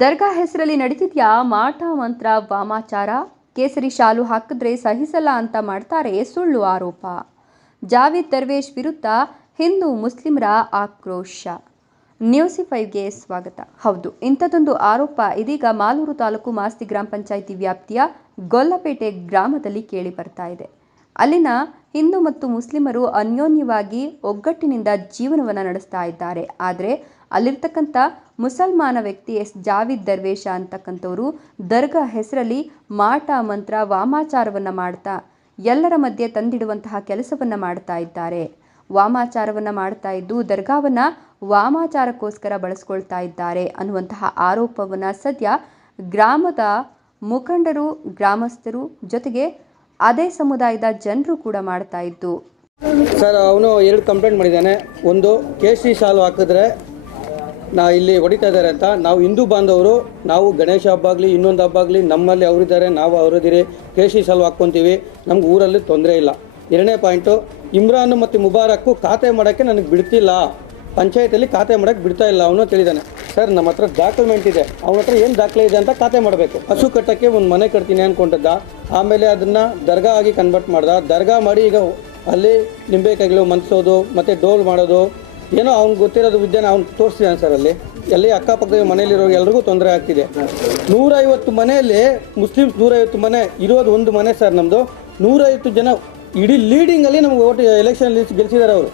ದರ್ಗಾ ಹೆಸರಲ್ಲಿ ನಡೀತಿದ್ಯಾ ಮಾಟ, ಮಂತ್ರ, ವಾಮಾಚಾರ? ಕೇಸರಿ ಶಾಲು ಹಾಕಿದ್ರೆ ಸಹಿಸಲ್ಲ ಅಂತ ಮಾಡ್ತಾರೆ ಸುಳ್ಳು ಆರೋಪ. ಜಾವೇದ್ ದರ್ವೇಶ್ ವಿರುದ್ಧ ಹಿಂದೂ ಮುಸ್ಲಿಮರ ಆಕ್ರೋಶ. ನ್ಯೂಸಿ ಫೈವ್ಗೆ ಸ್ವಾಗತ. ಹೌದು, ಇಂಥದ್ದೊಂದು ಆರೋಪ ಇದೀಗ ಮಾಲೂರು ತಾಲೂಕು ಮಾಸ್ತಿ ಗ್ರಾಮ ಪಂಚಾಯಿತಿ ವ್ಯಾಪ್ತಿಯ ಗೊಲ್ಲಪೇಟೆ ಗ್ರಾಮದಲ್ಲಿ ಕೇಳಿ ಬರ್ತಾ ಇದೆ. ಅಲ್ಲಿನ ಹಿಂದೂ ಮತ್ತು ಮುಸ್ಲಿಮರು ಅನ್ಯೋನ್ಯವಾಗಿ ಒಗ್ಗಟ್ಟಿನಿಂದ ಜೀವನವನ್ನು ನಡೆಸ್ತಾ ಇದ್ದಾರೆ. ಆದರೆ ಅಲ್ಲಿರ್ತಕ್ಕಂಥ ಮುಸಲ್ಮಾನ ವ್ಯಕ್ತಿ ಎಸ್. ಜಾವಿದ್ ದರ್ವೇಶ ಅಂತಕ್ಕಂಥವರು ದರ್ಗಾ ಹೆಸರಲ್ಲಿ ಮಾಟ ಮಂತ್ರ ವಾಮಾಚಾರವನ್ನು ಮಾಡ್ತಾ, ಎಲ್ಲರ ಮಧ್ಯೆ ತಂದಿಡುವಂತಹ ಕೆಲಸವನ್ನು ಮಾಡ್ತಾ ಇದ್ದಾರೆ. ವಾಮಾಚಾರವನ್ನು ಮಾಡ್ತಾ ಇದ್ದು ದರ್ಗಾವನ್ನು ವಾಮಾಚಾರಕ್ಕೋಸ್ಕರ ಬಳಸ್ಕೊಳ್ತಾ ಇದ್ದಾರೆ ಅನ್ನುವಂತಹ ಆರೋಪವನ್ನು ಸದ್ಯ ಗ್ರಾಮದ ಮುಖಂಡರು, ಗ್ರಾಮಸ್ಥರು ಜೊತೆಗೆ ಅದೇ ಸಮುದಾಯದ ಜನರು ಕೂಡ ಮಾಡ್ತಾ ಇದ್ದು. ಸರ್, ಅವನು ಎರಡು ಕಂಪ್ಲೇಂಟ್ ಮಾಡಿದ್ದಾನೆ. ಒಂದು ಕೇಸರಿ ಶಾಲು ಹಾಕಿದ್ರೆ ನಾ ಇಲ್ಲಿ ಹೊಡಿತಾ ಇದ್ದಾರೆ ಅಂತ ನಾವು ಹಿಂದೂ ಬಾಂಧವರು, ನಾವು ಗಣೇಶ ಹಬ್ಬ ಆಗಲಿ, ಇನ್ನೊಂದು ಹಬ್ಬ ಆಗಲಿ, ನಮ್ಮಲ್ಲಿ ಅವರಿದ್ದಾರೆ ನಾವು ಅವರಿದ್ದೀರಿ ಕೆ ಸಿ ಸಲ್ವ ಹಾಕ್ಕೊತೀವಿ, ನಮ್ಗೆ ಊರಲ್ಲಿ ತೊಂದರೆ ಇಲ್ಲ. ಎರಡನೇ ಪಾಯಿಂಟು ಇಮ್ರಾನ್ ಮತ್ತು ಮುಬಾರಕ್ಕು ಖಾತೆ ಮಾಡೋಕ್ಕೆ ನನಗೆ ಬಿಡ್ತಿಲ್ಲ. ಪಂಚಾಯತಲ್ಲಿ ಖಾತೆ ಮಾಡೋಕ್ಕೆ ಬಿಡ್ತಾ ಇಲ್ಲ ಅವನು ತಿಳಿದಾನೆ ಸರ್, ನಮ್ಮ ಹತ್ರ ಡಾಕ್ಯುಮೆಂಟ್ ಇದೆ. ಅವನ ಹತ್ರ ಏನು ದಾಖಲೆ ಇದೆ ಅಂತ ಖಾತೆ ಮಾಡಬೇಕು. ಹಸು ಕಟ್ಟಕ್ಕೆ ಒಂದು ಮನೆ ಕಟ್ತೀನಿ ಅಂದ್ಕೊಂಡಿದ್ದ ಆಮೇಲೆ ಅದನ್ನು ದರ್ಗಾ ಆಗಿ ಕನ್ವರ್ಟ್ ಮಾಡ್ದ. ದರ್ಗಾ ಮಾಡಿ ಈಗ ಅಲ್ಲಿ ನಿಂಬೆಕಾಯಿಗಳು ಮನ್ಸೋದು ಮತ್ತು ಡೋಲ್ ಮಾಡೋದು ಏನೋ ಅವ್ನಿಗೆ ಗೊತ್ತಿರೋದು ವಿದ್ಯೆನ ಅವ್ನು ತೋರಿಸ್ತಿದ್ದಾನೆ ಸರ್ ಅಲ್ಲಿ. ಎಲ್ಲಿ ಅಕ್ಕಪಕ್ಕದ ಮನೆಯಲ್ಲಿರೋ ಎಲ್ರಿಗೂ ತೊಂದರೆ ಆಗ್ತಿದೆ. ನೂರೈವತ್ತು ಮನೆಯಲ್ಲಿ ಮುಸ್ಲಿಮ್ಸ್ ನೂರೈವತ್ತು ಮನೆ ಇರೋದು ಒಂದು ಮನೆ ಸರ್ ನಮ್ಮದು ನೂರೈವತ್ತು ಜನ ಇಡೀ ಲೀಡಿಂಗಲ್ಲಿ ನಮ್ಗೆ ಓಟ್ ಎಲೆಕ್ಷನ್ ಗೆಲ್ಸಿದ್ದಾರೆ ಅವರು.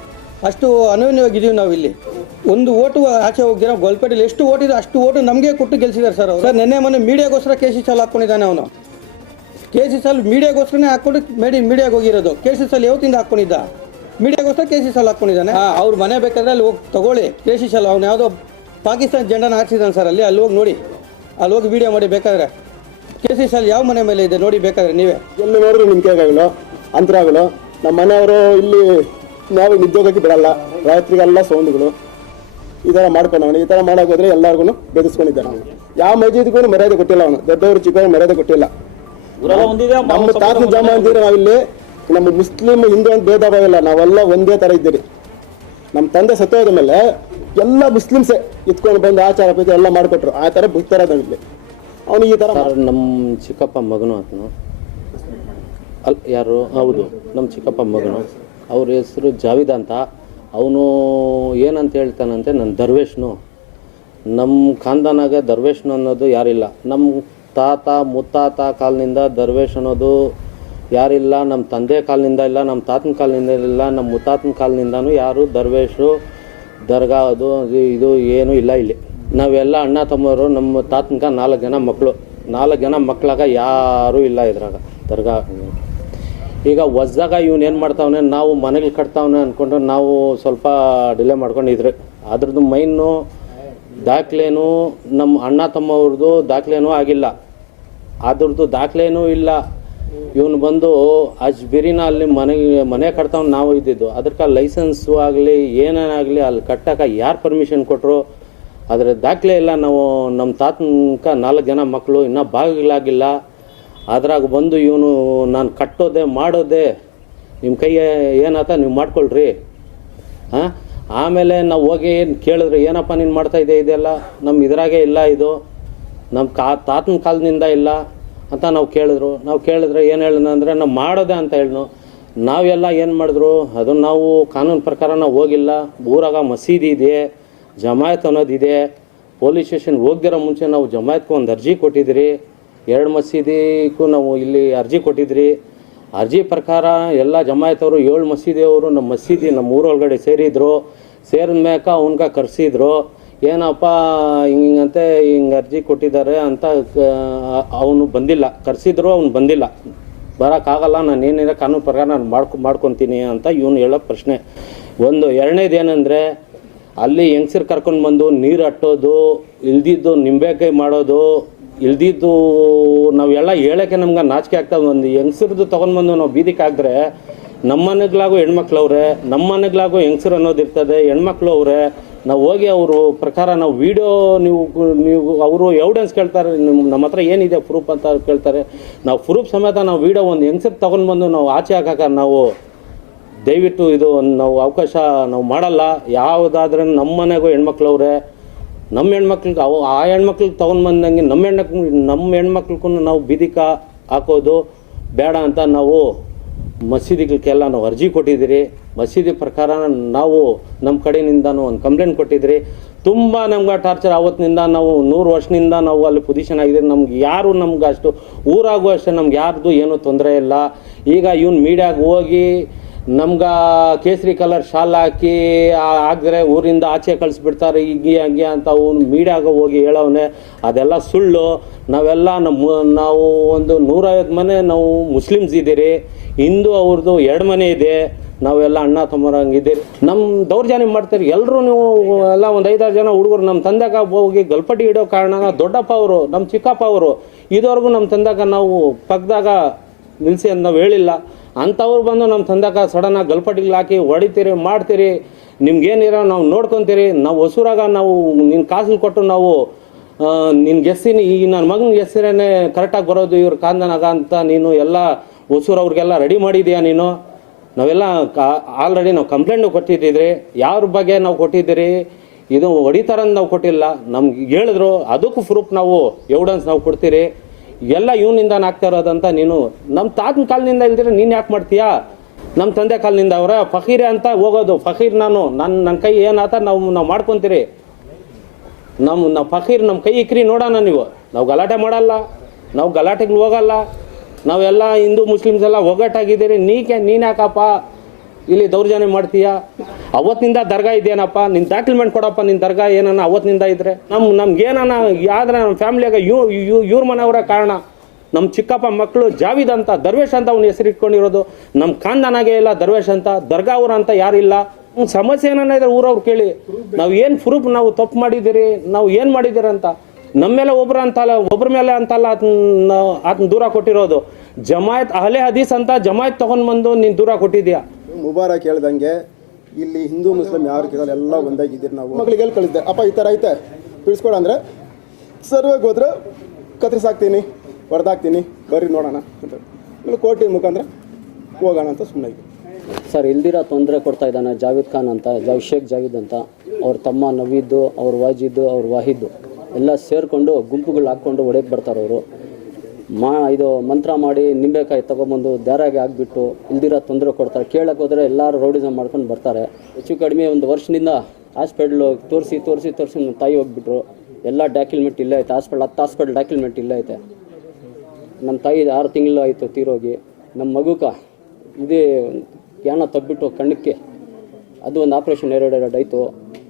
ಅಷ್ಟು ಅನ್ಯೋನ್ಯವಾಗಿದ್ದೀವಿ ನಾವು ಇಲ್ಲಿ. ಒಂದು ಓಟು ಆಚೆ ಹೋಗಿರೋ ಗೋಲ್ಪೇಟೆಯಲ್ಲಿ ಎಷ್ಟು ಓಟ್ ಇದೆ ಅಷ್ಟು ಓಟು ನಮಗೆ ಕೊಟ್ಟು ಗೆಲ್ಸಿದ್ದಾರೆ ಸರ್ ಅವರು. ಸರ್ ನಿನ್ನೆ ಮೊನ್ನೆ ಮೀಡಿಯಾಗೋಸ್ಕರ ಕೆ ಸಿ ಸಾಲ್ ಹಾಕ್ಕೊಂಡಿದ್ದಾನೆ ಅವನು. ಕೆ ಸಿ ಸಾಲ್ ಮೀಡಿಯಾಗೋಸ್ಕರನೇ ಹಾಕ್ಕೊಂಡು ಮೇಡಿ ಮೀಡಿಯಾಗೆ ಹೋಗಿರೋದು. ಕೆ ಸಿ ಸಾಲ್ ಯಾವತ್ತಿಂದ ಹಾಕ್ಕೊಂಡಿದ್ದ ಮೀಡಿಯಾಗೋಸ್ಕರ ಕೆ ಸಿ ಸಾಲ್ ಹಾಕೊಂಡಿದ್ದಾನೆ ಅವ್ರ ಮನೆ ಬೇಕಾದ್ರೆ ಅಲ್ಲಿ ಹೋಗಿ ತಗೊಳ್ಳಿ. ಕೆ ಸಿ ಸಾಲ್ ಅವ್ನು ಯಾವುದೋ ಪಾಕಿಸ್ತಾನ ಜೆಂಡನ ಹಾಕ್ಸಿದ್ದಾನೆ ಸರ್ ಅಲ್ಲಿ. ಅಲ್ಲಿ ಹೋಗಿ ನೋಡಿ. ಅಲ್ಲಿ ಹೋಗಿ ವಿಡಿಯೋ ಮಾಡಿ ಬೇಕಾದ್ರೆ. ಕೆ ಸಿ ಸಾಲ್ ಯಾವ ಮನೆ ಮೇಲೆ ಇದೆ ನೋಡಿ ಬೇಕಾದ್ರೆ ನೀವೇ. ಎಲ್ಲಿ ನೋಡಿದ್ರು ಅಂತರ ಆಗಲು ನಮ್ಮ ಮನೆಯವರು ಇಲ್ಲಿ ನಾವು ನಿದ್ಯೋಗಕ್ಕೆ ಬಿಡಲ್ಲ. ರಾತ್ರಿಗೆಲ್ಲ ಸೌಂಡ್ಗಳು. ಈ ಥರ ಮಾಡ್ಕೊಂಡವನು ಈ ಥರ ಮಾಡೋಕ್ಕೋದ್ರೆ ಎಲ್ಲರಿಗೂ ಬೆದರಿಸ್ಕೊಂಡಿದ್ದಾನೆ ಅವನು. ಯಾವ ಮಜೀದ್ಗೂ ಮರ್ಯಾದೆ ಕೊಟ್ಟಿಲ್ಲ ಅವನು. ದೊಡ್ಡವರು ಚಿಕ್ಕವರು ಮರ್ಯಾದೆ ಕೊಟ್ಟಿಲ್ಲ. ನಮ್ಮ ತಾತನ ಜಮಾ ಅಂತೀರ ನಾವಿಲ್ಲಿ ನಮ್ಮ ಮುಸ್ಲಿಂ ಹಿಂದೂ ಅಂತ ಭೇದ ಭಾವ ಇಲ್ಲ, ನಾವೆಲ್ಲ ಒಂದೇ ಥರ ಇದ್ದೀರಿ. ನಮ್ಮ ತಂದೆ ಸತ್ತೋದ ಮೇಲೆ ಎಲ್ಲ ಮುಸ್ಲಿಮ್ಸೇ ಇತ್ಕೊಂಡು ಬಂದು ಆಚಾರ ಪೂಜೆ ಎಲ್ಲ ಮಾಡಿಕೊಟ್ರು. ಆ ಥರ ಬಿಡ್ತಾರ ನಾವಿಲ್ಲಿ. ಅವನು ಈ ಥರ ನಮ್ಮ ಚಿಕ್ಕಪ್ಪ ಮಗನು ಆತನು. ಅಲ್, ಯಾರು? ಹೌದು ನಮ್ಮ ಚಿಕ್ಕಪ್ಪ ಮಗನು. ಅವ್ರ ಹೆಸರು ಜಾವಿದ್ ಅಂತ. ಅವನು ಏನಂತ ಹೇಳ್ತಾನಂತೆ ನನ್ನ ದರ್ವೇಶ್ನು ನಮ್ಮ ಖಾನ್ದಾನಾಗ ದರ್ವೇಶ್ನು ಅನ್ನೋದು ಯಾರಿಲ್ಲ. ನಮ್ಮ ತಾತ, ಮುತ್ತಾತ ಕಾಲದಿಂದ ದರ್ವೇಶ್ ಅನ್ನೋದು ಯಾರಿಲ್ಲ ನಮ್ಮ ತಂದೆ ಕಾಲದಿಂದ ಇಲ್ಲ ನಮ್ಮ ತಾತನ ಕಾಲದಿಂದ ಇಲ್ಲ ನಮ್ಮ ಮುತ್ತಾತನ ಕಾಲದಿಂದನೂ ಯಾರು ದರ್ವೇಶು ದರ್ಗಾ ಅದು ಅದು ಇದು ಏನೂ ಇಲ್ಲ ಇಲ್ಲಿ. ನಾವೆಲ್ಲ ಅಣ್ಣ ತಮ್ಮವರು ನಮ್ಮ ತಾತನಕ ನಾಲ್ಕು ಜನ ಮಕ್ಕಳು ನಾಲ್ಕು ಜನ ಮಕ್ಕಳಾಗ ಯಾರೂ ಇಲ್ಲ ಇದ್ರಾಗ, ದರ್ಗಾ. ಈಗ ಹೊಸ್ದಾಗ ಇವನು ಏನು ಮಾಡ್ತಾವನೆ, ನಾವು ಮನೆಗೆ ಕಟ್ತಾವನೆ ಅಂದ್ಕೊಂಡು ನಾವು ಸ್ವಲ್ಪ ಡಿಲೇ ಮಾಡ್ಕೊಂಡಿದ್ರು. ಅದ್ರದ್ದು ಮೈನು, ದಾಖಲೆನೂ ನಮ್ಮ ಅಣ್ಣ ತಮ್ಮವ್ರದ್ದು ದಾಖಲೆನೂ ಆಗಿಲ್ಲ. ಅದ್ರದ್ದು ದಾಖಲೆನೂ ಇಲ್ಲ. ಇವನು ಬಂದು ಅಜ್ಬಿರಿನ ಅಲ್ಲಿ ಮನೆ ಮನೆ ಕಟ್ತಾವ್ ನಾವು ಇದ್ದಿದ್ದು. ಅದಕ್ಕೆ ಲೈಸೆನ್ಸು ಆಗಲಿ, ಏನೇನಾಗಲಿ ಅಲ್ಲಿ ಕಟ್ಟಕ್ಕೆ ಯಾರು ಪರ್ಮಿಷನ್ ಕೊಟ್ಟರು ಅದರ ದಾಖಲೆ ಇಲ್ಲ, ನಾವು ನಮ್ಮ ತಾತನಕ ನಾಲ್ಕು ಜನ ಮಕ್ಕಳು ಇನ್ನೂ ಬಾಗಿಲಾಗಿಲ್ಲ. ಅದ್ರಾಗ ಬಂದು ಇವನು, ನಾನು ಕಟ್ಟೋದೆ, ಮಾಡೋದೆ ನಿಮ್ಮ ಕೈ ಏನಾತ ನೀವು ಮಾಡ್ಕೊಳ್ರಿ. ಹಾಂ? ಆಮೇಲೆ ನಾವು ಹೋಗಿ ಏನು ಕೇಳಿದ್ರೆ, ಏನಪ್ಪ ನೀನು ಮಾಡ್ತಾಯಿದ್ದೆ ಇದೆ ಇದೆಲ್ಲ? ನಮ್ಮ ಇದ್ರಾಗೆ ಇಲ್ಲ ಇದು. ನಮ್ಮ ಕಾ, ತಾತನ ಕಾಲದಿಂದ ಇಲ್ಲ. ಅಂತ ನಾವು ಕೇಳಿದ್ರು. ನಾವು ಕೇಳಿದ್ರೆ ಏನು ಹೇಳಿದ ಅಂದರೆ ನಾವು ಮಾಡೋದೆ ಅಂತ ಹೇಳಿದ್ನು ನಾವೆಲ್ಲ ಏನು ಮಾಡಿದ್ರು? ಅದು ನಾವು ಕಾನೂನು ಪ್ರಕಾರ ನಾವು ಹೋಗಿಲ್ಲ. ಊರಾಗ ಮಸೀದಿ ಇದೆ, ಜಮಾಯತ್ ಅನ್ನೋದಿದೆ ಪೊಲೀಸ್ ಸ್ಟೇಷನ್ ಹೋಗ್ದಿರೋ ಮುಂಚೆ ನಾವು ಜಮಾಯತ್ಗೆ ಒಂದು ಅರ್ಜಿ ಕೊಟ್ಟಿದ್ರಿ. ಎರಡು ಮಸೀದಿಗೂ ನಾವು ಇಲ್ಲಿ ಅರ್ಜಿ ಕೊಟ್ಟಿದ್ರಿ. ಅರ್ಜಿ ಪ್ರಕಾರ ಎಲ್ಲ ಜಮಾಯತವರು ಏಳು ಮಸೀದಿಯವರು ನಮ್ಮ ಮಸೀದಿ ನಮ್ಮ ಊರೊಳಗಡೆ ಸೇರಿದ್ರು. ಸೇರಿದ ಮ್ಯಾಕ ಅವನ್ಗ ಕರೆಸಿದ್ರು. ಏನಪ್ಪ ಹಿಂಗಂತೆ ಹಿಂಗೆ ಅರ್ಜಿ ಕೊಟ್ಟಿದ್ದಾರೆ ಅಂತ ಅವನು ಬಂದಿಲ್ಲ. ಕರೆಸಿದ್ರು ಅವ್ನು ಬಂದಿಲ್ಲ. ಬರೋಕ್ಕಾಗಲ್ಲ, ನಾನು ಏನಿದೆ ಕಾನೂನು ಪ್ರಕಾರ ನಾನು ಮಾಡ್ಕೊ, ಮಾಡ್ಕೊತೀನಿ ಅಂತ ಇವನು ಹೇಳೋ ಪ್ರಶ್ನೆ. ಒಂದು, ಎರಡನೇದು ಏನಂದರೆ, ಅಲ್ಲಿ ಹೆಂಗ್ಸರು ಕರ್ಕೊಂಡು ಬಂದು ನೀರು ಹಟ್ಟೋದು, ಇಲ್ದಿದ್ದು ನಿಂಬೆಕಾಯಿ ಮಾಡೋದು, ಇಲ್ದಿದ್ದು ನಾವೆಲ್ಲ ಹೇಳೋಕ್ಕೆ ನಮ್ಗೆ ನಾಚಿಕೆ ಆಗ್ತದೆ ಒಂದು ಹೆಂಗ್ಸ್ರದ್ದು ತೊಗೊಂಡ್ಬಂದು ನಾವು ಬೀದಿಗೆ ಹಾಕಿದ್ರೆ ನಮ್ಮ ಮನೆಗಳಾಗೂ ಹೆಣ್ಮಕ್ಳು ಅವ್ರೆ ನಮ್ಮ ಮನೆಗಳಾಗೂ ಹೆಂಗ್ಸರು ಅನ್ನೋದು ಇರ್ತದೆ ಹೆಣ್ಮಕ್ಳು ಅವ್ರೆ ನಾವು ಹೋಗಿ ಅವರು ಪ್ರಕಾರ ನಾವು ವಿಡಿಯೋ ನೀವು ನೀವು ಅವರು ಎವಿಡೆನ್ಸ್ ಕೇಳ್ತಾರೆ ನಿಮ್ಮ ನಮ್ಮ ಹತ್ರ ಏನಿದೆ ಪ್ರೂಫ್ ಅಂತ ಕೇಳ್ತಾರೆ. ನಾವು ಪ್ರೂಫ್ ಸಮೇತ ನಾವು ವಿಡಿಯೋ ಒಂದು ಹೆಂಗ್ಸರು ತೊಗೊಂಡು ಬಂದು ನಾವು ಆಚೆ ಹಾಕಕ್ಕೆ ನಾವು ದಯವಿಟ್ಟು ಇದು ನಾವು ಅವಕಾಶ ನಾವು ಮಾಡಲ್ಲ. ಯಾವುದಾದ್ರೆ ನಮ್ಮ ಮನೆಗೂ ಹೆಣ್ಮಕ್ಳವ್ರೆ, ನಮ್ಮ ಹೆಣ್ಮಕ್ಳಿಗೆ ಅವು ಆ ಹೆಣ್ಮಕ್ಳಿಗೆ ತೊಗೊಂಡು ಬಂದಂಗೆ ನಮ್ಮ ಹೆಣ್ಮಕ್ಳು ನಮ್ಮ ಹೆಣ್ಮಕ್ಳಿಗೂ ನಾವು ಬಿದಿಕ ಹಾಕೋದು ಬೇಡ ಅಂತ ನಾವು ಮಸೀದಿಗಳಿಗೆಲ್ಲ ನಾವು ಅರ್ಜಿ ಕೊಟ್ಟಿದ್ದೀರಿ. ಮಸೀದಿ ಪ್ರಕಾರ ನಾವು ನಮ್ಮ ಕಡೆಯಿಂದನೂ ಒಂದು ಕಂಪ್ಲೇಂಟ್ ಕೊಟ್ಟಿದ್ರಿ ತುಂಬ ನಮ್ಗೆ ಟಾರ್ಚರ್ ಆವತ್ತಿನಿಂದ ನಾವು ನೂರು ವರ್ಷದಿಂದ ನಾವು ಅಲ್ಲಿ ಪೊಸಿಷನ್ ಆಗಿದ್ದೀವಿ ನಮ್ಗೆ ಯಾರು ನಮ್ಗೆ ಅಷ್ಟು ಊರಾಗೂ ಅಷ್ಟೇ ನಮ್ಗೆ ಯಾರ್ದು ಏನೂ ತೊಂದರೆ ಇಲ್ಲ. ಈಗ ಇವ್ನು ಮೀಡಿಯಾಗೆ ಹೋಗಿ ನಮ್ಗೆ ಕೇಸರಿ ಕಲರ್ ಶಾಲ್ ಹಾಕಿ ಹಾಕಿದ್ರೆ ಊರಿಂದ ಆಚೆ ಕಳಿಸ್ಬಿಡ್ತಾರೆ, ಹೀಗೆ, ಹಂಗೆ ಅಂತ ಅವನು ಮೀಡಿಯಾಗ ಹೋಗಿ ಹೇಳೋವನೆ. ಅದೆಲ್ಲ ಸುಳ್ಳು. ನಾವೆಲ್ಲ ನಮ್ಮ ನಾವು ಒಂದು ನೂರೈವತ್ತು ಮನೆ ನಾವು ಮುಸ್ಲಿಮ್ಸ್ ಇದ್ದೀರಿ. ಹಿಂದೂ ಅವ್ರದ್ದು ಎರಡು ಮನೆ ಇದೆ. ನಾವೆಲ್ಲ ಅಣ್ಣ ತಮ್ಮರಂಗಿದ್ದೀರಿ. ನಮ್ಮ ದೌರ್ಜನ್ಯ ಮಾಡ್ತೀರಿ. ಎಲ್ಲರೂ ನೀವು, ಎಲ್ಲ ಒಂದು ಐದಾರು ಜನ ಹುಡುಗರು ನಮ್ಮ ತಂದೆಗ ಹೋಗಿ ಗಲ್ಪಟ್ಟಿ ಇಡೋ ಕಾರಣ ದೊಡ್ಡಪ್ಪ ಅವರು ನಮ್ಮ ಚಿಕ್ಕಪ್ಪ ಅವರು, ಇದುವರೆಗೂ ನಮ್ಮ ತಂದೆಗ ನಾವು ಪಕ್ಕದಾಗ ನಿಲ್ಲಿಸಿ ಅಂತ ನಾವು ಹೇಳಿಲ್ಲ. ಅಂಥವ್ರು ಬಂದು ನಮ್ಮ ತಂದೆಗ ಸಡನ್ನಾಗಿ ಗಲ್ಪಟ್ಟಿಗೆ ಹಾಕಿ ಹೊಡಿತೀರಿ, ಮಾಡ್ತೀರಿ, ನಿಮ್ಗೇನಿರೋ ನಾವು ನೋಡ್ಕೊತೀರಿ, ನಾವು ಹೊಸೂರಾಗ ನಾವು ನಿನ್ನ ಕಾಸು ಕೊಟ್ಟು ನಾವು ನಿನ್ಗೆ ಗೆಸ್ಸಿನ, ಈ ನನ್ನ ಮಗನ ಹೆಸರೇನೆ ಕರೆಕ್ಟಾಗಿ ಬರೋದು, ಇವ್ರ ಕಾಂದನಾಗ ಅಂತ ನೀನು ಎಲ್ಲ ಹೊಸೂರು ಅವ್ರಿಗೆಲ್ಲ ರೆಡಿ ಮಾಡಿದ್ಯಾ ನೀನು? ನಾವೆಲ್ಲ ಆಲ್ರೆಡಿ ನಾವು ಕಂಪ್ಲೇಂಟ್ ಕೊಟ್ಟಿದ್ದಿದ್ರಿ, ಯಾರ ಬಗ್ಗೆ ನಾವು ಕೊಟ್ಟಿದ್ದೀರಿ? ಇದು ಹೊಡಿತಾರಂತ ನಾವು ಕೊಟ್ಟಿಲ್ಲ. ನಮ್ಗೆ ಹೇಳಿದ್ರು, ಅದಕ್ಕೂ ಪ್ರೂಫ್ ನಾವು ಎವಿಡೆನ್ಸ್ ನಾವು ಕೊಡ್ತೀರಿ. ಎಲ್ಲ ಇವನಿಂದ ಆಗ್ತಾ ಇರೋದಂತ ನೀನು ನಮ್ಮ ತಾತನ ಕಾಲದಿಂದ ಇಲ್ದಿರ ನೀನು ಯಾಕೆ ಮಾಡ್ತೀಯಾ? ನಮ್ಮ ತಂದೆ ಕಾಲದಿಂದ ಅವರ, ಫಕೀರೆ ಅಂತ ಹೋಗೋದು. ಫಕೀರ್ ನಾನು ನನ್ನ ನನ್ನ ಕೈ ಏನಾತ ನಾವು ನಾವು ಮಾಡ್ಕೊತೀರಿ. ನಮ್ಮ ನಾವು ಫಕೀರ್ ನಮ್ಮ ಕೈ ಇಕ್ರಿ ನೋಡೋಣ ನೀವು. ನಾವು ಗಲಾಟೆ ಮಾಡಲ್ಲ. ನಾವು ಗಲಾಟೆಗೆ ಹೋಗಲ್ಲ. ನಾವೆಲ್ಲ ಹಿಂದೂ ಮುಸ್ಲಿಮ್ಸ್ ಎಲ್ಲ ಒಗ್ಗಟ್ಟಾಗಿದ್ದೀರಿ. ನೀಕೆ ನೀನು ಯಾಕಪ್ಪ ಇಲ್ಲಿ ದೌರ್ಜನ್ಯ ಮಾಡ್ತೀಯಾ? ಅವತ್ತಿನಿಂದ ದರ್ಗಾ ಇದೆಯೇನಪ್ಪ ನಿನ್ನ ಡಾಕ್ಯುಮೆಂಟ್ ಕೊಡಪ್ಪ ನಿನ್ನ ದರ್ಗಾ ಏನನ್ನ ಅವತ್ತಿನಿಂದ ಇದ್ರೆ? ನಮ್ಮ ನಮ್ಗೆ ಏನನ್ನ ಯಾವ್ದ್ರ ನಮ್ಮ ಫ್ಯಾಮಿಲಿಯಾಗ ಇವ್ ಇವ್ರ ಮನೆಯವರ ಕಾರಣ. ನಮ್ಮ ಚಿಕ್ಕಪ್ಪ ಮಕ್ಕಳು ಜಾವಿದ್ ಅಂತ, ದರ್ವೇಶ್ ಅಂತ ಅವ್ನ ಹೆಸರು ಇಟ್ಕೊಂಡಿರೋದು. ನಮ್ಮ ಖಾನ್ದಾನಾಗೆ ಇಲ್ಲ ದರ್ವೇಶ್ ಅಂತ, ದರ್ಗಾ ಅವ್ರ ಅಂತ ಯಾರಿಲ್ಲ ಸಮಸ್ಯೆ ಏನಾನ ಇದ್ರೆ ಊರವ್ರು ಕೇಳಿ. ನಾವು ಏನು ಪ್ರೂಫ್ ನಾವು ತಪ್ಪು ಮಾಡಿದ್ದೀರಿ? ನಾವು ಏನು ಮಾಡಿದ್ದೀರಿ ಅಂತ. ನಮ್ಮ ಮೇಲೆ ಒಬ್ರು ಅಂತಲ್ಲ ಒಬ್ರ ಮೇಲೆ ಅಂತಲ್ಲ ಆತನ ಆತನ ದೂರ ಕೊಟ್ಟಿರೋದು. ಜಮಾಯತ್ ಅಹಲೆ ಹದೀಸ್ ಅಂತ ಜಮಾಯತ್ ತಗೊಂಡ್ ಬಂದು ನೀನು ದೂರ ಕೊಟ್ಟಿದ್ಯಾ? ಮುಬಾರಕ್ ಹೇಳ್ದಂಗೆ ಇಲ್ಲಿ ಹಿಂದೂ ಮುಸ್ಲಿಂ ಯಾರು ಕೇಳಲ್ಲ ಎಲ್ಲ ಒಂದಾಗಿದ್ದೀರಿ ನಾವು. ಮಗಳಿಗೆ ಎಲ್ಲಿ ಕಳಿಸಿದೆ. ಅಪ್ಪ ಈ ಥರ ಐತೆ. ತಿಳಿಸ್ಕೊಡ ಅಂದರೆ ಸರ್ವೆಗೆ ಹೋದ್ರೆ ಕತ್ರಿಸಾಕ್ತೀನಿ ಹೊಡೆದಾಕ್ತೀನಿ. ಬರ್ರಿ ನೋಡೋಣ ಅಂತ. ಆಮೇಲೆ ಕೋರ್ಟಿನ ಮುಖಾಂತರ ಹೋಗೋಣ ಅಂತ ಸುಮ್ಮನೆ ಸರ್ ಇಲ್ದಿರೋ ತೊಂದರೆ ಕೊಡ್ತಾ ಇದ್ದಾನೆ ಜಾವೇದ್ ಖಾನ್ ಅಂತ ಜಾವ್ ಶೇಖ್ ಜಾವೇದ್ ಅಂತ. ಅವ್ರ ತಮ್ಮ ನವೀದ್ದು ಅವ್ರ ವಾಜಿದ್ದು ಅವ್ರ ವಾಹಿದ್ದು ಎಲ್ಲ ಸೇರಿಕೊಂಡು ಗುಂಪುಗಳು ಹಾಕ್ಕೊಂಡು ಒಡೆಯಕ್ಕೆ ಬರ್ತಾರೆ ಅವರು. ಮಾ, ಇದು ಮಂತ್ರ ಮಾಡಿ ನಿಂಬೆಕಾಯಿ ತೊಗೊಂಬಂದು ದಾರಾಗಿ ಹಾಕ್ಬಿಟ್ಟು ಇಲ್ದಿರೋ ತೊಂದರೆ ಕೊಡ್ತಾರೆ. ಕೇಳಕ್ಕೆ ಹೋದರೆ ಎಲ್ಲರೂ ರೌಡಿಸಮ್ ಮಾಡ್ಕೊಂಡು ಬರ್ತಾರೆ. ಹೆಚ್ಚು ಕಡಿಮೆ ಒಂದು ವರ್ಷದಿಂದ ಹಾಸ್ಪಿಟ್ಲು ತೋರಿಸಿ ತೋರಿಸಿ ತೋರಿಸಿ ನಮ್ಮ ತಾಯಿ ಹೋಗ್ಬಿಟ್ರು. ಎಲ್ಲ ಡಾಕ್ಯುಮೆಂಟ್ ಇಲ್ಲೇ ಐತೆ. ಹಾಸ್ಪಿಟ್ಲ್ ಹತ್ತು ಹಾಸ್ಪಿಟ್ಲ್ ಡಾಕ್ಯುಮೆಂಟ್ ಇಲ್ಲೇ ಐತೆ. ನಮ್ಮ ತಾಯಿ ಆರು ತಿಂಗಳು ಆಯಿತು ತೀರೋಗಿ. ನಮ್ಮ ಮಗುಕ ಇದೇ ಯಾನ ತಬ್ಬಿಟ್ಟು ಕಣ್ಣಕ್ಕೆ. ಅದು ಒಂದು ಆಪ್ರೇಷನ್ ಎರಡು ಎರಡು ಆಯಿತು.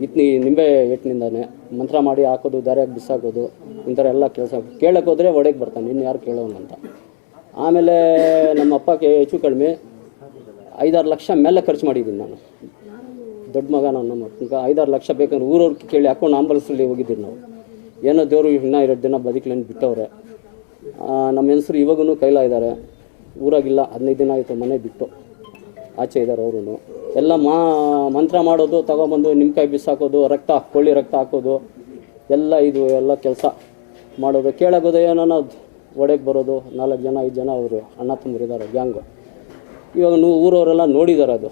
ಇತ್ನಿ, ನಿಂಬೆ ಎಟ್ಟಿನಿಂದಾನೆ ಮಂತ್ರ ಮಾಡಿ ಹಾಕೋದು, ದಾರಿಯಾಗಿ ಬಿಸಾಕೋದು ಇಂಥರ ಎಲ್ಲ ಕೆಲಸ ಕೇಳಕ್ಕೆ ಹೋದರೆ ಒಡೆಗೆ ಬರ್ತಾನೆ, ಇನ್ನು ಯಾರು ಕೇಳೋನಂತ ಆಮೇಲೆ ನಮ್ಮ ಅಪ್ಪಕ್ಕೆ ಹೆಚ್ಚು ಕಡಿಮೆ ಐದಾರು ಲಕ್ಷ ಮೇಲೆ ಖರ್ಚು ಮಾಡಿದ್ದೀನಿ ನಾನು. ದೊಡ್ಡ ಮಗ ನಾನು ನಮ್ಮ ಈಗ ಐದಾರು ಲಕ್ಷ ಬೇಕಂದ್ರೆ ಊರವ್ರಿಗೆ ಕೇಳಿ ಹಾಕೊಂಡು ಆಂಬುಲೆನ್ಸಲ್ಲಿ ಹೋಗಿದ್ದೀನಿ ನಾವು. ಏನೋ ದೇವರು ಇನ್ನೂ ಎರಡು ದಿನ ಬದುಕಲೇನು ಬಿಟ್ಟವ್ರೆ. ನಮ್ಮ ಹೆಸರು ಇವಾಗೂ ಕೈಲ ಇದ್ದಾರೆ ಊರಾಗಿಲ್ಲ ಹದಿನೈದು ದಿನ ಆಯಿತು ಮನೆ ಬಿಟ್ಟು. ಆಚೆ ಇದ್ದಾರೆ ಅವರು ಎಲ್ಲ ಮಾ, ಮಂತ್ರ ಮಾಡೋದು, ತಗೊಬಂದು ನಿಮ್ಕಾಯಿ ಬಿಸಾಕೋದು, ರಕ್ತ ಕೊಳ್ಳಿ ರಕ್ತ ಹಾಕೋದು, ಎಲ್ಲ ಇದು, ಎಲ್ಲ ಕೆಲಸ ಮಾಡೋದು. ಕೇಳಾಗೋದು ಏನೋ ಒಡೆಗೆ ಬರೋದು. ನಾಲ್ಕು ಜನ, ಐದು ಜನ ಅವರು, ಅಣ್ಣ ತುಂಬರಿದ್ದಾರೆ ಗ್ಯಾಂಗು. ಇವಾಗ ನೀವು ಊರವರೆಲ್ಲ ನೋಡಿದ್ದಾರೆ ಅದು.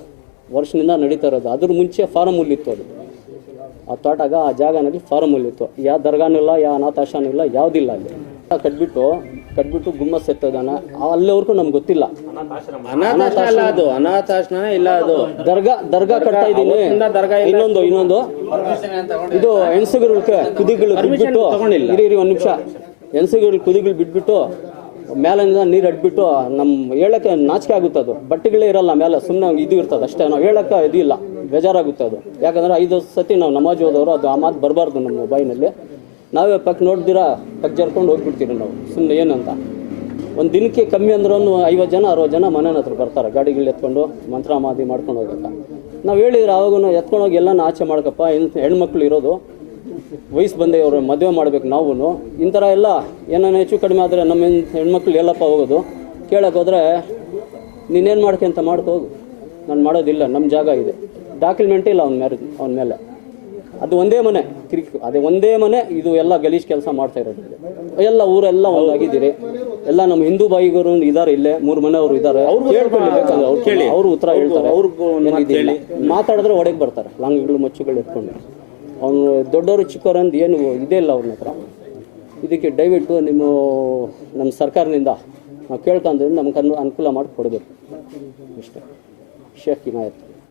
ವರ್ಷದಿಂದ ನಡೀತಾ ಇರೋದು. ಅದ್ರ ಮುಂಚೆ ಫಾರಮ್ ಹುಲ್ಲಿತ್ತು ಅದು. ಆ ತೋಟಗ, ಆ ಜಾಗನಲ್ಲಿ ಫಾರಮ್ ಹುಲ್ಲಿತ್ತು ಯಾವ ದರ್ಗಾನೂ ಇಲ್ಲ ಯಾವ ಅನಾಥಾಶ್ರಮ ಇಲ್ಲ, ಯಾವುದಿಲ್ಲ ಅಲ್ಲಿ. ಕಟ್ಬಿಟ್ಟು ಕಟ್ಬಿಟ್ಟು ಗುಮ್ಮಸ್ ಎತ್ತದಾನ? ಅಲ್ಲಿವರೆಗೂ ನಮ್ಗೆ ಗೊತ್ತಿಲ್ಲ. ಅನಾಥಾಶ್ರಮ ಅಲ್ಲ ಅದು ಅನಾಥಾಶ್ರಮ ಇಲ್ಲ ಅದು. ದರ್ಗಾ ದರ್ಗಾ ಕಟ್ತಾ ಇದ್ದೀನಿ. ದರ್ಗಾ ಇನ್ನೊಂದು ಇನ್ನೊಂದು. ಇದು ಹೆಣ್ಸುಗಳು ಕುದಿಗಳು ಬಿಟ್ಬಿಟ್ಟು ಇರಿ ಇರಿ ಒಂದು ನಿಮಿಷ. ಹೆಣ್ಸುಗಳು ಕುದಿಗಳು ಬಿಟ್ಬಿಟ್ಟು ಮೇಲಿಂದ ನೀರು ಅಡ್ಬಿಟ್ಟು ನಮ್ಮ ಹೇಳಕ್ಕೆ ನಾಚಿಕೆ ಆಗುತ್ತೆ ಅದು. ಬಟ್ಟೆಗಳೇ ಇರಲ್ಲ ಮೇಲೆ ಸುಮ್ಮನೆ ಇದು ಇರ್ತದೆ ಅಷ್ಟೇ. ನಾವು ಹೇಳಕ್ಕೆ ಇದು ಇಲ್ಲ. ಬೇಜಾರಾಗುತ್ತೆ ಅದು. ಯಾಕಂದ್ರೆ ಐದು ಸತಿ ನಾವು ನಮಾಜ್ ಹೋದವರು ಅದು ಆ ಮಾತು ಬರಬಾರ್ದು ನಮ್ಮ ಬಾಯಿನಲ್ಲಿ ನಾವೇ ಪಕ್ಕ ನೋಡ್ದಿರಾ, ಪಕ್ಕ ಜರ್ಕೊಂಡು ಹೋಗ್ಬಿಡ್ತೀರಿ ನಾವು. ಸುಮ್ಮನೆ ಏನಂತ. ಒಂದು ದಿನಕ್ಕೆ ಕಮ್ಮಿ ಅಂದ್ರೂ ಐವತ್ತು ಜನ ಅರವತ್ತು ಜನ ಮನೆ ಹತ್ರ ಬರ್ತಾರೆ. ಗಾಡಿಗಳು ಎತ್ಕೊಂಡು ಮಂತ್ರ ಮಾದಿ ಮಾಡ್ಕೊಂಡು ಹೋಗಕ್ಕೆ ನಾವು ಹೇಳಿದ್ರೆ ಆವಾಗೂ ಎತ್ಕೊಂಡು ಹೋಗಿ ಎಲ್ಲನೂ ಆಚೆ ಮಾಡ್ಕಪ್ಪ ಇಂಥ ಹೆಣ್ಮಕ್ಳು ಇರೋದು. ವಯಸ್ಸು ಬಂದೆ ಅವರು ಮದುವೆ ಮಾಡ್ಬೇಕು ನಾವು ಥರ ಎಲ್ಲ ಏನೇನು ಹೆಚ್ಚು ಕಡಿಮೆ ಆದರೆ ನಮ್ಮ ಹೆಣ್, ಹೆಣ್ಮಕ್ಳು ಎಲ್ಲಪ್ಪ ಹೋಗೋದು. ಕೇಳಕ್ಕೆ ಹೋದರೆ ನೀನೇನು ಅಂತ ಮಾಡ್ತಾ ಹೋಗು. ನಾನು ಮಾಡೋದಿಲ್ಲ ನಮ್ಮ ಜಾಗ ಇದೆ. ಡಾಕ್ಯುಮೆಂಟೇ ಇಲ್ಲ ಅವ್ನ ಮೇಲೆ ಅವನ ಮೇಲೆ. ಅದು ಒಂದೇ ಮನೆ ಕಿರಿಕ್ ಅದೇ ಒಂದೇ ಮನೆ ಇದು ಎಲ್ಲ ಗಲೀಜ್ ಕೆಲಸ ಮಾಡ್ತಾ ಇರೋದು. ಎಲ್ಲ ಊರೆಲ್ಲ ಒಂದಾಗಿದ್ದೀರಿ. ಎಲ್ಲ ನಮ್ಮ ಹಿಂದೂ ಬಾಯಿಗರು ಇದ್ದಾರೆ ಇಲ್ಲೇ ಮೂರು ಮನೆಯವರು ಇದ್ದಾರೆ. ಕೇಳ್ಕೊಳ್ಳಿ ಅವ್ರು ಕೇಳಿ. ಅವರು ಉತ್ತರ ಹೇಳ್ತಾರೆ. ಅವ್ರಿಗೂ ಮಾತಾಡಿದ್ರೆ ಒಡೆಗೆ ಬರ್ತಾರೆ. ಲಾಂಗ್ಗಳು ಮಚ್ಚುಗಳು ಎತ್ಕೊಂಡು. ಅವನು ದೊಡ್ಡವರು ಚಿಕ್ಕವರು ಅಂದು ಏನು ಇದೇ ಇಲ್ಲ ಅವ್ರನ್ನ ಹತ್ರ. ಇದಕ್ಕೆ ದಯವಿಟ್ಟು ನಿಮ್ಮ ನಮ್ಮ ಸರ್ಕಾರದಿಂದ ನಾವು ಕೇಳ್ಕೊಂಡ್ರೆ ನಮ್ಗೆ ಅನು ಅನುಕೂಲ ಮಾಡಿ ಕೊಡಬೇಕು. ಇಷ್ಟೇ ಶೇಖ್ ಇನಾಯತ್.